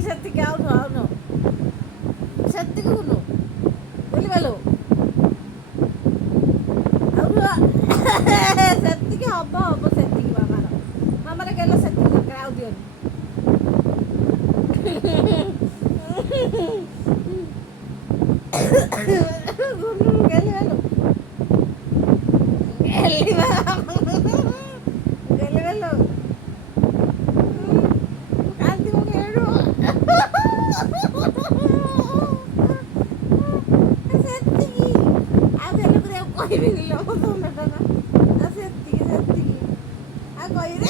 ସେତିକି ଆଉ ନୁହଁ ସେତିକି ନୁହଁ ବୁଝିପାରିଲୁ ଆଉ ସେତିକି ହବ ସେତିକି ମାମାର ଗେଲ ସେତିକି ଦରକାର ଆଉ ଦିଅନି ଗେଲିବେଲୁ ଗେଲିବେଲୁ କାନ୍ଦିବ କେଡ଼ୁ ସେତିକି ଆଉ ଗେଲ କରିବାକୁ କହିବିନି ଲୋ ସେତିକି ଆଉ କହିରେ